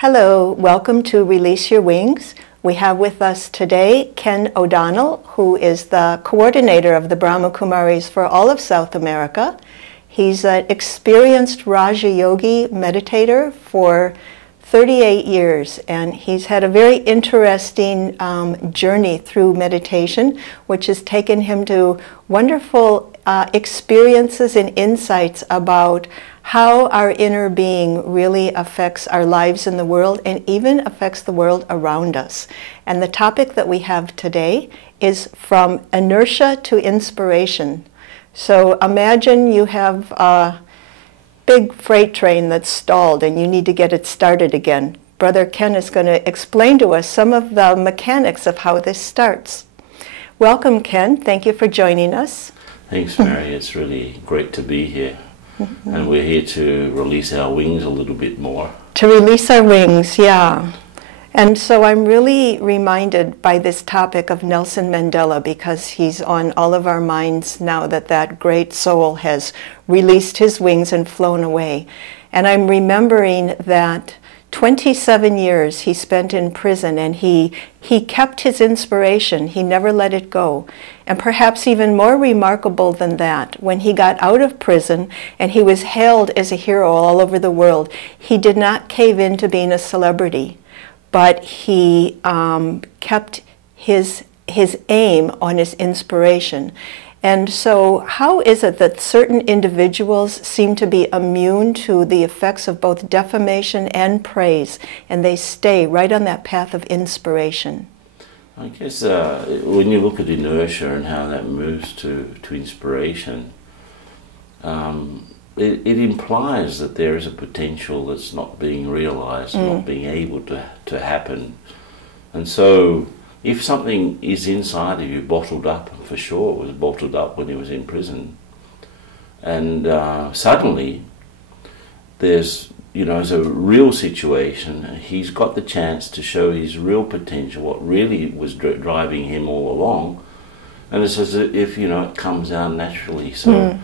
Hello, welcome to Release Your Wings. We have with us today Ken O Donnell, who is the coordinator of the Brahma Kumaris for all of South America. He's an experienced Raja Yogi meditator for 38 years, and he's had a very interesting journey through meditation, which has taken him to wonderful experiences and insights about how our inner being really affects our lives in the world and even affects the world around us. And the topic that we have today is from inertia to inspiration. So imagine you have a big freight train that's stalled and you need to get it started again. Brother Ken is going to explain to us some of the mechanics of how this starts. Welcome, Ken. Thank you for joining us. Thanks, Mary. It's really great to be here. And we're here to release our wings a little bit more. To release our wings, yeah. And so I'm really reminded by this topic of Nelson Mandela, because he's on all of our minds now that that great soul has released his wings and flown away. And I'm remembering that 27 years he spent in prison, and he kept his inspiration. He never let it go. And perhaps even more remarkable than that, when he got out of prison and he was hailed as a hero all over the world, he did not cave into being a celebrity, but he kept his aim on his inspiration. And so how is it that certain individuals seem to be immune to the effects of both defamation and praise, and they stay right on that path of inspiration? I guess when you look at inertia and how that moves to inspiration, it implies that there is a potential that's not being realized, not being able to happen. And so if something is inside of you bottled up, and for sure it was bottled up when he was in prison, and suddenly there's a real situation, he's got the chance to show his real potential, what really was driving him all along, and it's as if, it comes out naturally. So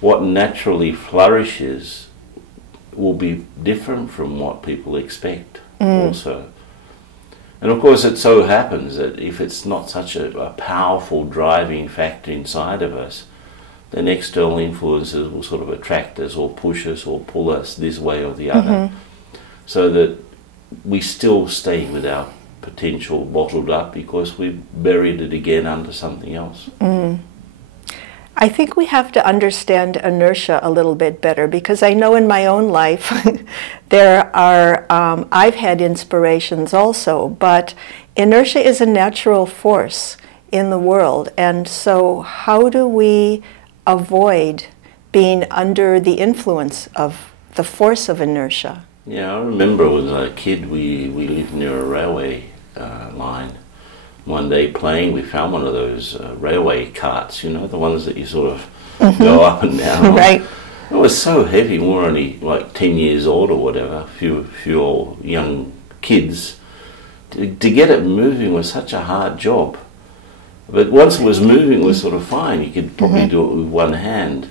what naturally flourishes will be different from what people expect also. And of course it so happens that if it's not such a powerful driving factor inside of us, then external influences will sort of attract us or push us or pull us this way or the other, so that we still stay with our potential bottled up because we've buried it again under something else. I think we have to understand inertia a little bit better, because I know in my own life there are, I've had inspirations also, but inertia is a natural force in the world. And so how do we avoid being under the influence of the force of inertia? Yeah, I remember when I was a kid, we lived near a railway line. One day playing, we found one of those railway carts, the ones that you sort of go up and down on. Right. It was so heavy. We were only like 10 years old or whatever, few young kids. To get it moving was such a hard job. But once it was moving, it was sort of fine. You could probably do it with one hand.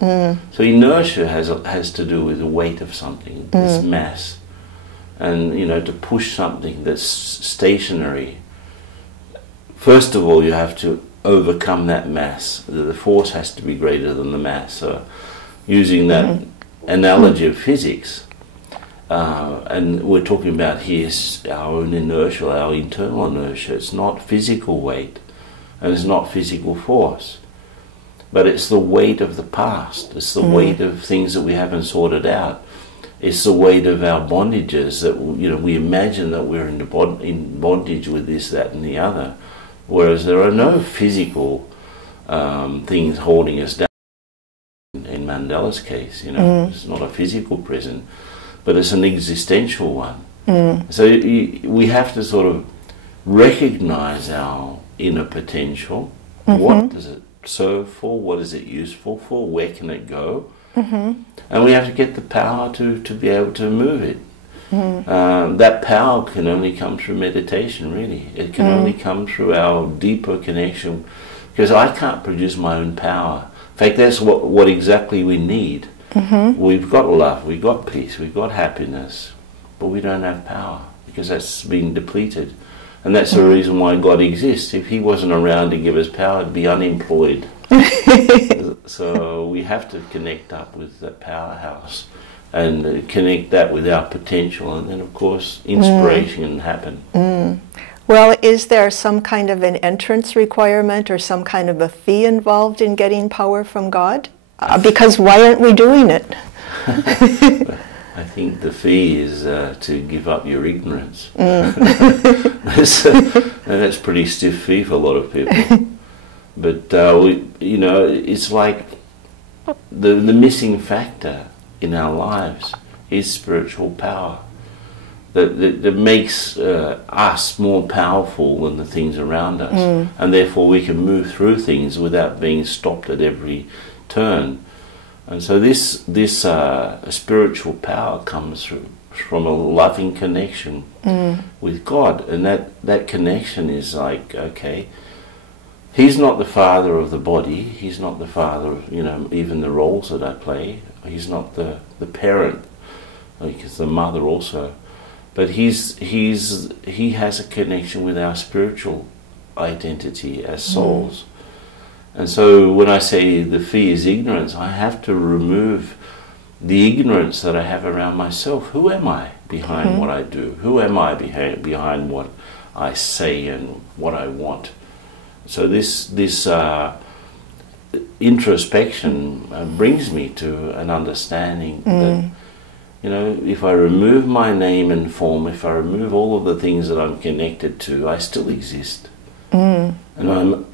So inertia has to do with the weight of something, this mass. And, to push something that's stationary, first of all, you have to overcome that mass. The force has to be greater than the mass. So using that analogy of physics, and we're talking about here our own inertia, our internal inertia. It's not physical weight, and it's not physical force, but it's the weight of the past. It's the weight of things that we haven't sorted out. It's the weight of our bondages that, we imagine that we're in bondage with this, that and the other, whereas there are no physical things holding us down. In Mandela's case, it's not a physical prison, but it's an existential one. So we have to sort of recognize our inner potential. What does it serve for? What is it useful for? Where can it go? And we have to get the power to be able to move it. That power can only come through meditation, really. It can only come through our deeper connection, because I can't produce my own power. In fact, that's what exactly we need. We've got love, we've got peace, we've got happiness. but we don't have power because that's been depleted. And that's the reason why God exists. If he wasn't around to give us power, it'd be unemployed. So we have to connect up with that powerhouse and connect that with our potential, and then of course inspiration can happen. Well, is there some kind of an entrance requirement or some kind of a fee involved in getting power from God? Because why aren't we doing it? I think the fee is to give up your ignorance. That's pretty stiff fee for a lot of people. But it's like the missing factor in our lives is spiritual power. That makes us more powerful than the things around us, and therefore we can move through things without being stopped at every turn. And so this spiritual power comes from a loving connection with God, and that connection is like, okay, he's not the father of the body, he's not the father of even the roles that I play, he's not the parent, like he's the mother also. But he has a connection with our spiritual identity as souls. And so when I say the fee is ignorance, I have to remove the ignorance that I have around myself. Who am I behind what I do? Who am I behind what I say and what I want? So this introspection brings me to an understanding that if I remove my name and form, if I remove all of the things that I'm connected to, I still exist, and I'm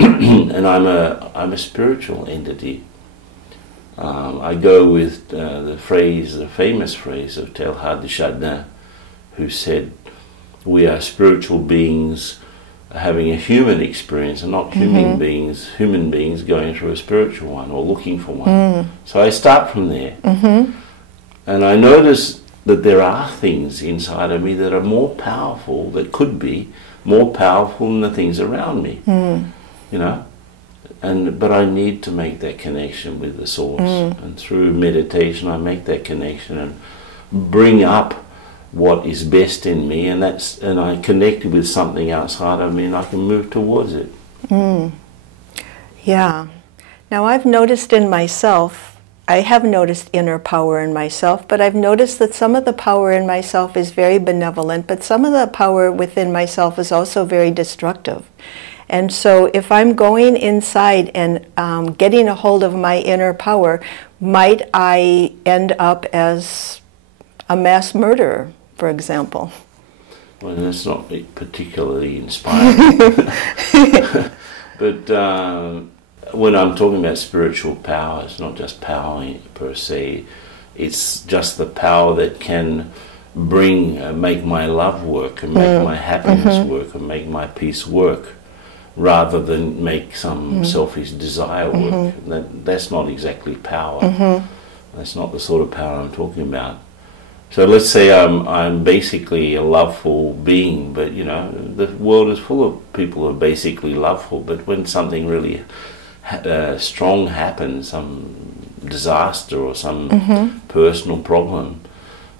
a spiritual entity. I go with the famous phrase of Teilhard de Chardin, who said, "We are spiritual beings having a human experience, and not human beings going through a spiritual one or looking for one." So I start from there. And I notice that there are things inside of me that are more powerful, that could be more powerful than the things around me, but I need to make that connection with the source. And through meditation I make that connection and bring up what is best in me, and I connect with something outside of me, and I can move towards it. Yeah. Now I've noticed in myself, I have noticed inner power in myself, but I've noticed that some of the power in myself is very benevolent, but some of the power within myself is also very destructive. And so if I'm going inside and getting a hold of my inner power, might I end up as a mass murderer, for example? Well, that's not particularly inspiring. But when I'm talking about spiritual power, it's not just power per se, it's just the power that can make my love work and make my happiness work and make my peace work, rather than make some selfish desire work. That's not exactly power. That's not the sort of power I'm talking about. So let's say I'm basically a loveful being, but the world is full of people who are basically loveful, but when something really strong happens, some disaster or some personal problem,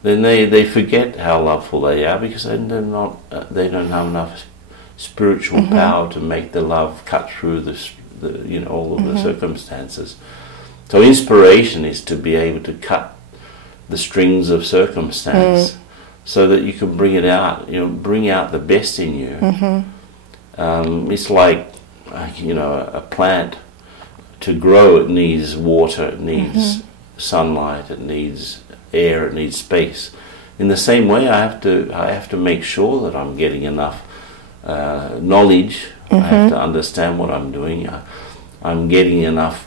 then they forget how loveful they are, because they don't have enough spiritual power to make the love cut through all of the circumstances. So inspiration is to be able to cut the strings of circumstance so that you can bring it out, bring out the best in you. It's like a plant. To grow, it needs water, it needs sunlight, it needs air, it needs space. In the same way, I have to make sure that I'm getting enough knowledge. I have to understand what I'm doing. I'm getting enough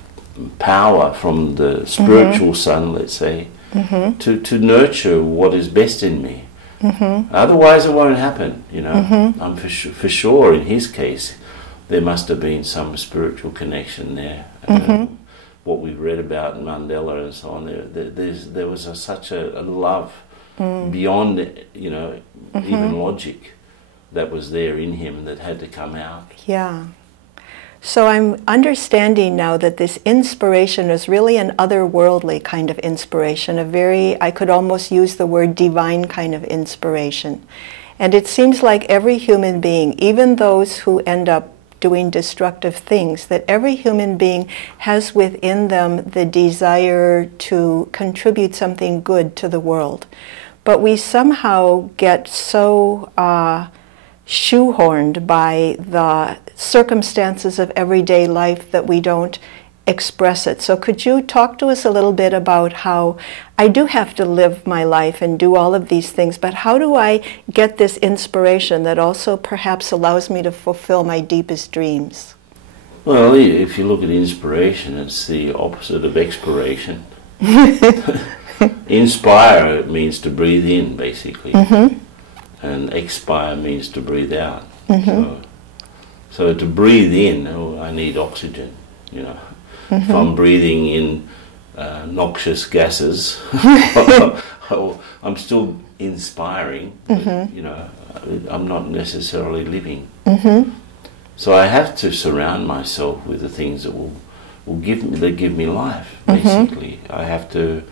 power from the spiritual sun, let's say, to nurture what is best in me. Otherwise, it won't happen. I'm for sure in his case, there must have been some spiritual connection there. What we've read about in Mandela and so on, there was such a love beyond even logic that was there in him that had to come out. Yeah. So I'm understanding now that this inspiration is really an otherworldly kind of inspiration, a very, I could almost use the word divine kind of inspiration. And it seems like every human being, even those who end up doing destructive things, that every human being has within them the desire to contribute something good to the world. But we somehow get so shoehorned by the circumstances of everyday life that we don't express it. So could you talk to us a little bit about how I do have to live my life and do all of these things, but how do I get this inspiration that also perhaps allows me to fulfill my deepest dreams? Well, if you look at inspiration, it's the opposite of expiration. Inspire means to breathe in, basically. And expire means to breathe out. So to breathe in, I need oxygen, you know. If I'm breathing in noxious gases, I'm still inspiring, but, you know, I'm not necessarily living. So I have to surround myself with the things that will give me life, basically. I have to,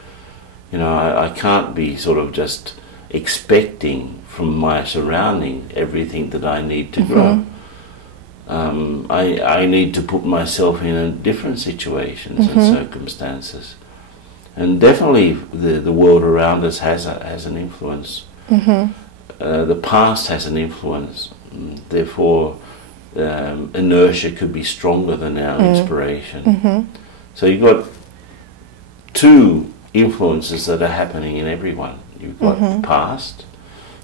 you know, I can't be sort of just expecting from my surrounding everything that I need to grow. I need to put myself in different situations and circumstances, and definitely the world around us has an influence. The past has an influence. Therefore, inertia could be stronger than our inspiration. So you've got two influences that are happening in everyone. You've got the past,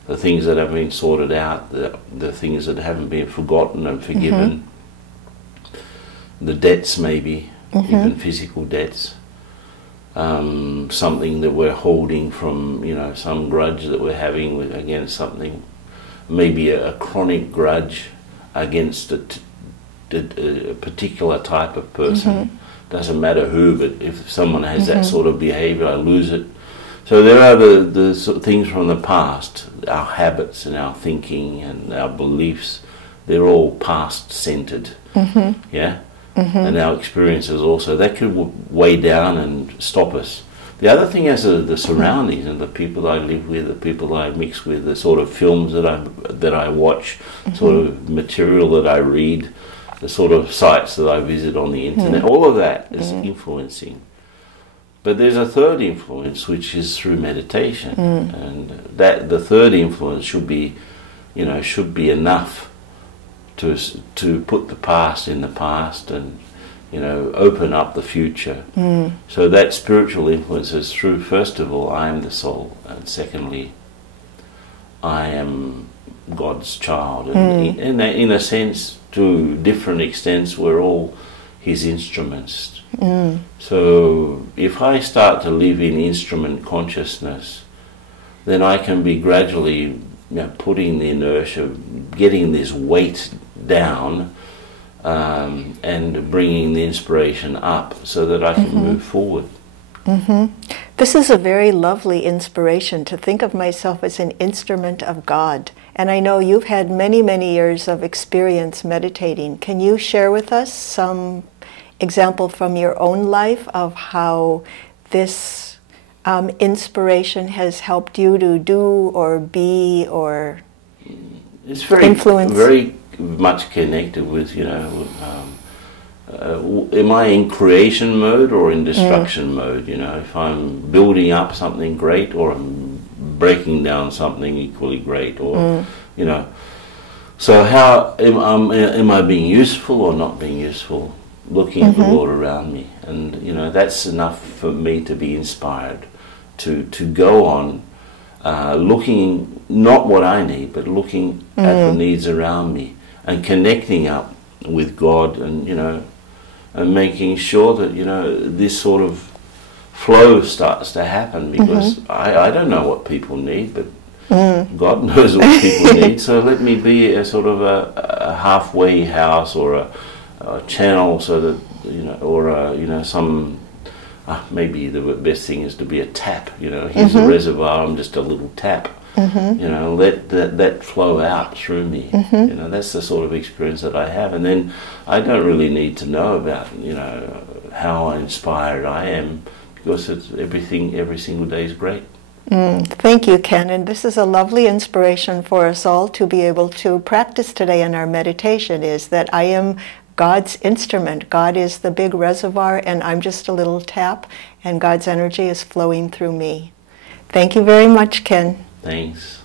the things that have been sorted out, the things that haven't been forgotten and forgiven, the debts maybe, even physical debts, something that we're holding from, you know, some grudge that we're having against something, maybe a chronic grudge against a particular type of person. Doesn't matter who, but if someone has that sort of behavior, I lose it. So there are the sort of things from the past, our habits and our thinking and our beliefs, they're all past-centered, yeah? And our experiences also, that could weigh down and stop us. The other thing is the surroundings and the people I live with, the people I mix with, the sort of films that I watch, sort of material that I read, the sort of sites that I visit on the internet, all of that is influencing. But there's a third influence, which is through meditation, and that the third influence should be, you know, should be enough to put the past in the past and, you know, open up the future. So that spiritual influence is through, first of all, I am the soul, and secondly, I am God's child, and in a sense, to different extents, we're all His instruments. So if I start to live in instrument consciousness, then I can be gradually, you know, putting the inertia, getting this weight down, and bringing the inspiration up so that I can move forward. This is a very lovely inspiration, to think of myself as an instrument of God. And I know you've had many, many years of experience meditating. Can you share with us some example from your own life of how this inspiration has helped you to do or be or it's very influence? Very much connected with, you know, am I in creation mode or in destruction mode? You know, if I'm building up something great or I'm breaking down something equally great, or you know, so how am I being useful or not being useful? Looking at the world around me, and you know, that's enough for me to be inspired to go on, looking not what I need, but looking at the needs around me and connecting up with God, and you know, and making sure that, you know, this sort of flow starts to happen, because I don't know what people need, but God knows what people need. So let me be a sort of a halfway house or a channel, so that, you know, or you know, some maybe the best thing is to be a tap. You know, here's a reservoir, I'm just a little tap. You know, let that flow out through me. You know, that's the sort of experience that I have. And then I don't really need to know about, you know, how inspired I am, because it's everything, every single day is great. Thank you, Ken. And this is a lovely inspiration for us all to be able to practice today in our meditation, is that I am God's instrument. God is the big reservoir, and I'm just a little tap, and God's energy is flowing through me. Thank you very much, Ken. Thanks.